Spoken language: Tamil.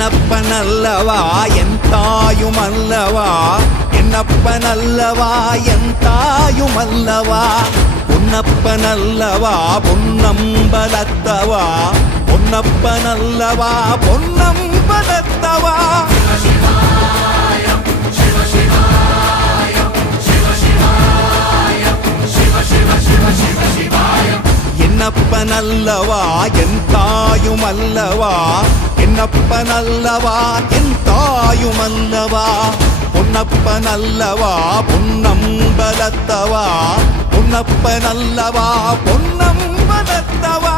என்னப்பனல்லவா என் தாயுமல்லவா என்னப்பனல்லவா என் தாயுமல்லவா பொன்னப்பனல்லவா பொன்னம்பலத்தவா பொன்னப்பனல்லவா பொன்னம்பலத்தவா என்னப்பனல்லவா என் தாயுமல்லவா என்னப்பனல்லவா என் தாயுமல்லவா பொன்னப்பனல்லவா பொன்னம்பலத்தவா பொன்னப்பனல்லவா பொன்னம்பலத்தவா